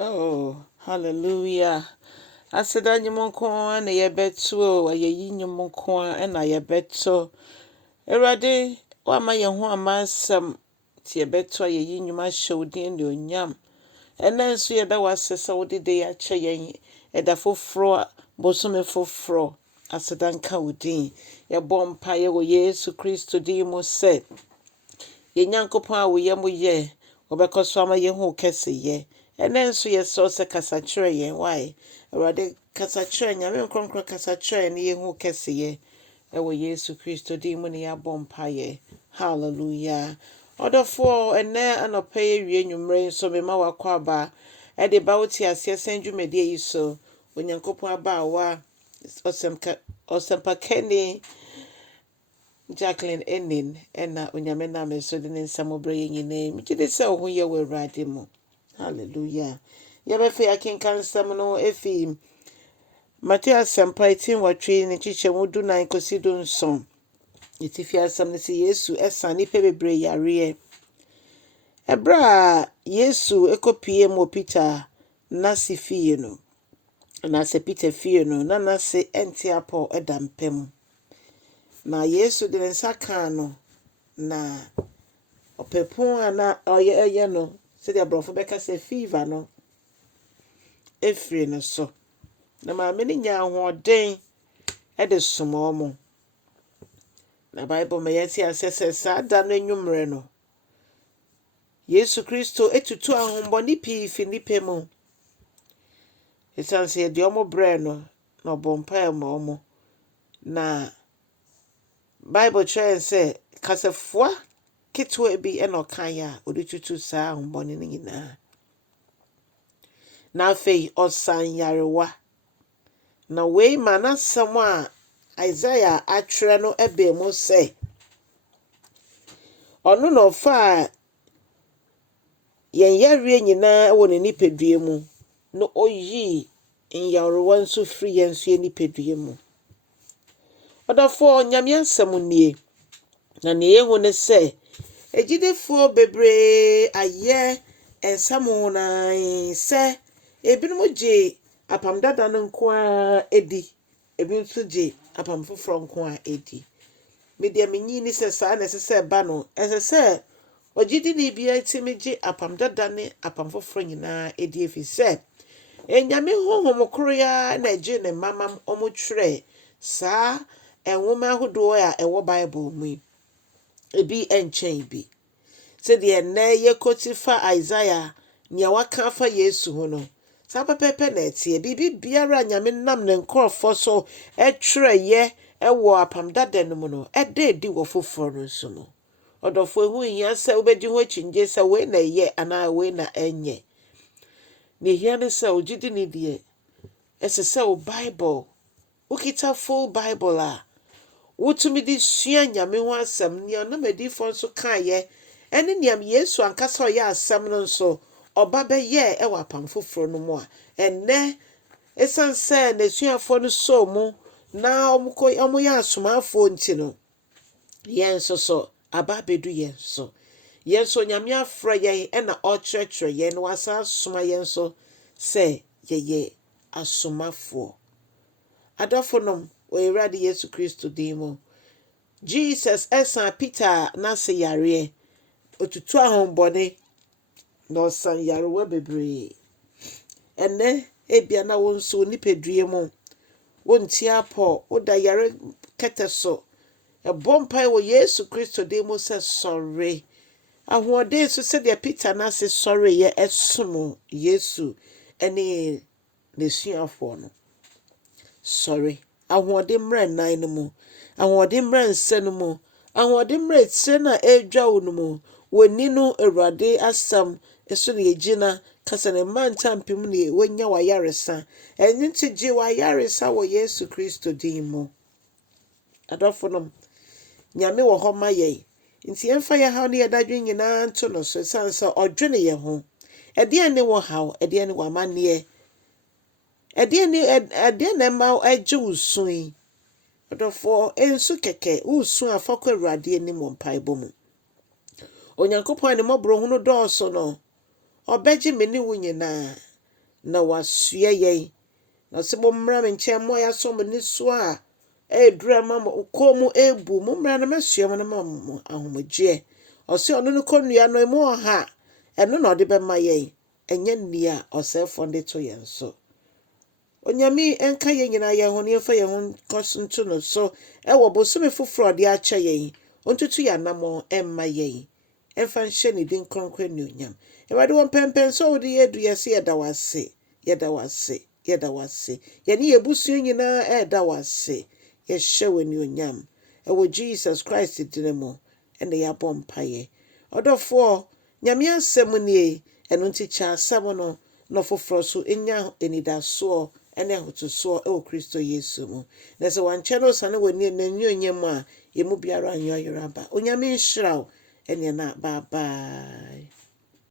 Oh, hallelujah. Aseda nyumonko na yebeto ayeyi nyumonko na yebeto. Erade wa ma ye ho amasam ti yebeto ayeyi nyuma showdin de onyam. Ena nso yeda wasesa wodede ya che yen eda foforo bosome foforo aseda nka wodin. Ye bompa ye wo Yesu Kristo di mo se. Ye nyankopon a wo ye mo ye obekoso ama ye ho kese ye. Enen so yeso se kasa kyerɛ yɛn why awurade kasa kyerɛ nyame nkronkron kasa kyerɛ ne yɛn ho kɛse yɛ ɛwɔ Yesu Kristo din mu ne yɛabɔ mpaeɛ. Hallelujah. Ɔdɔfoɔ ɛnɛ anɔpɛ yɛ wie nwummerɛ so me ma wakɔ aba ɛde ba wote aseɛ sɛn dwumadie yi so onyankopɔn abaawa ɔsɛmpakɛni Jacqueline Ennin ɛna onyame nam so de ne nsɛm brɛ yɛn nyinaa megye de sɛ wo ho yɛ wɔ awurade mu. Hallelujah. Yabefe akinkan nsɛm no efi Mateo asɛmpa 18 ne kyekyɛmu 19 kosi 17. Yetifi asɛm no si Yesu ɛsa nipa bebree yareɛ. Ebra Yesu ekopie mo Peter na se fie no. Na se Peter fie no na se ente apɔ edampem. Na Yesu de ne nsa kan no na opepon ana ɔyɛ no se de abrɔfo bɛka se fever no efiri no so. Na maame ne nya ahoɔden de somo mo. Na Bible ma yɛte asɛ saa da no anwummerɛ no. Yesu Kristo etutu ahombɔne pii fi nipa mu. Esan se de ɔmo brɛ no na ɔbɔ mpae ma ɔmo. Na Bible kyerɛ sɛ kasafoa ketewa bi na ɔkae a ɔde tutu saa ahombɔne no nyinaa. Na afei ɔsan yarewa. Na wei ma n'asɛm a Isaiah atwerɛ no ebe mu sɛ ɔno na ɔfa yɛn yareɛ nyinaa wɔ ne nipadua mu na oyi nyarewa nso firi yɛn so yɛ nipadua mu. Ɔdɔfoɔ nyame asɛm nie. Na ne yehu ne sɛ egyidefoɔ bebree ayɛ ensam honai sɛ ebinom gye apam dada no nko a edi. Ebi nso gye apam foforo nko a edi. Media menyi ni sɛ saa na ɛsɛ sɛ ba no. Ɛsɛ sɛ ogyidi ni bia timi gye apam dada ne apam foforo nyinaa edi efi sɛ enyame honhom koro ya na gye ne mamam ɔmo twerɛ saa enwoma ahodoɔ a ɛwɔ Bible mu. Ebi enkyɛn bi. Sɛ deɛ na yɛkoti fa Isaiah nea waka fa Yesu ho no. Saa pɛpɛpɛ na ɛteɛ bibi biara nyame nam ne nkorɔfo so ɛtwerɛ yɛ ɛwɔ apam dada no mu no ɛda edi wɔ foforo no nso mu. Ɔdɔfo ehu hia sɛ wobɛdi ho akyingye sɛ wei na ɛyɛ anaa wei na ɛnyɛ. Ne hia ne sɛ ogyidi ne deɛ ɛsɛ sɛ wo Bible wokita full Bible a wotumi di sua nyame ho asɛm nea ɔnam adifo nso kaayɛ ɛne nea Yesu ankasa ɔyɛ asɛm no nso ɔba bɛyɛ ɛwɔ apam foforo no mu a ɛnɛ esan sɛ n'asuafoɔ no so mu na ɔmo yɛ asomafoɔ nti no yɛn nso so aba bedu yɛn so. Yɛn so nyame afrɛ yɛn ɛna ɔkyerɛkyerɛ yɛn na wasa asoma yɛn so sɛ yɛyɛ asomafoɔ. Adɔfo nom wɔ Awurade Yesu Kristo din mu. Jesus ɛsan Peter na se yareɛ. Otutu ahombɔne na ɔsan yarewa bebree. Ɛnɛ ebia na wo nso nipadua mu wonti apɔ woda yare kɛtɛ so. Ɛbɔ mpae wɔ Yesu Kristo din mu sɛ sɔre. Ahoɔden so sɛ deɛ Peter na se sɔre yɛ ɛsom Yesu ɛne n'asuafoɔ no. Sɔre. Ahoɔden mmra nan no mu. Ahoɔden mmra nsa no mu. Ahoɔden mmra tire na edwa wo no mu. Woni no Awurade asɛm eso na yegyina kasa ne mantampem ne wonya wayaresa. Ɛno nti gye wayaresa wɔ Yesu Kristo din mu. Adɔfo nom nyame wɔ hɔ ma yɛn. Nti yɛmfa yɛ haw ne yɛdadwe nyinaa nto no so sansa ɔdwene yɛ ho. Ɛdeɛ ne wɔ haw, ɛdeɛ ne wɔ amanneɛ. Ɛdeɛ ne ma ɛgye wo sui. Ɔdɔfoɔ ensu kɛkɛ wo su afakɔ Awurade anim wɔ mpaebɔ mu. Onyankopɔn ne mmɔborɔ hu no dɔɔso no ɔbɛgye me ne wo nyinaa. na wasua yɛn. Na sɛ mo mmra me nkyɛn mo ya so mo ni so a drama mo komu ebu mo mmra na masua mo na mo ahomegye. Ɔse ɔno no konnua no mu ɔha ɛno na ɔde bɛma yɛn. Ɛnyɛ nni a ɔsɛefo de to yɛn so. Onyame enka yɛn nyinaa yɛn ho ne yɛmfa yɛn ho nkɔsonto no so ɛwɔ bosome foforɔ ɔde akyɛ yɛn. Ontutu yɛ anamo ɛmma yɛn. Ɛmfa nhyɛ ne din kronkron ne onyam. Awurade wɔn pɛmpɛn so wode yɛdu yɛse yɛda wase. Yɛda wase. Yɛda wase. Yɛne yɛbusua nyinaa ɛda wase. Yɛhyɛ wɔ ne onyam. Ɛwɔ Jesus Christ din mu ɛna yɛabɔ mpaeɛ. Ɔdɔfoɔ Nyame asɛm nie. Ɛno nti kyɛ asɛm no na foforɔ so enya enidasoɔ ɛne ahotosoɔ ɛwɔ Kristo Yesu mu. Na sɛ wankyɛ no sane wɔ ne onyam a yɛmu biara anyɛ ɔyeraba. Onyame nhyira wo ɛne na bye bye.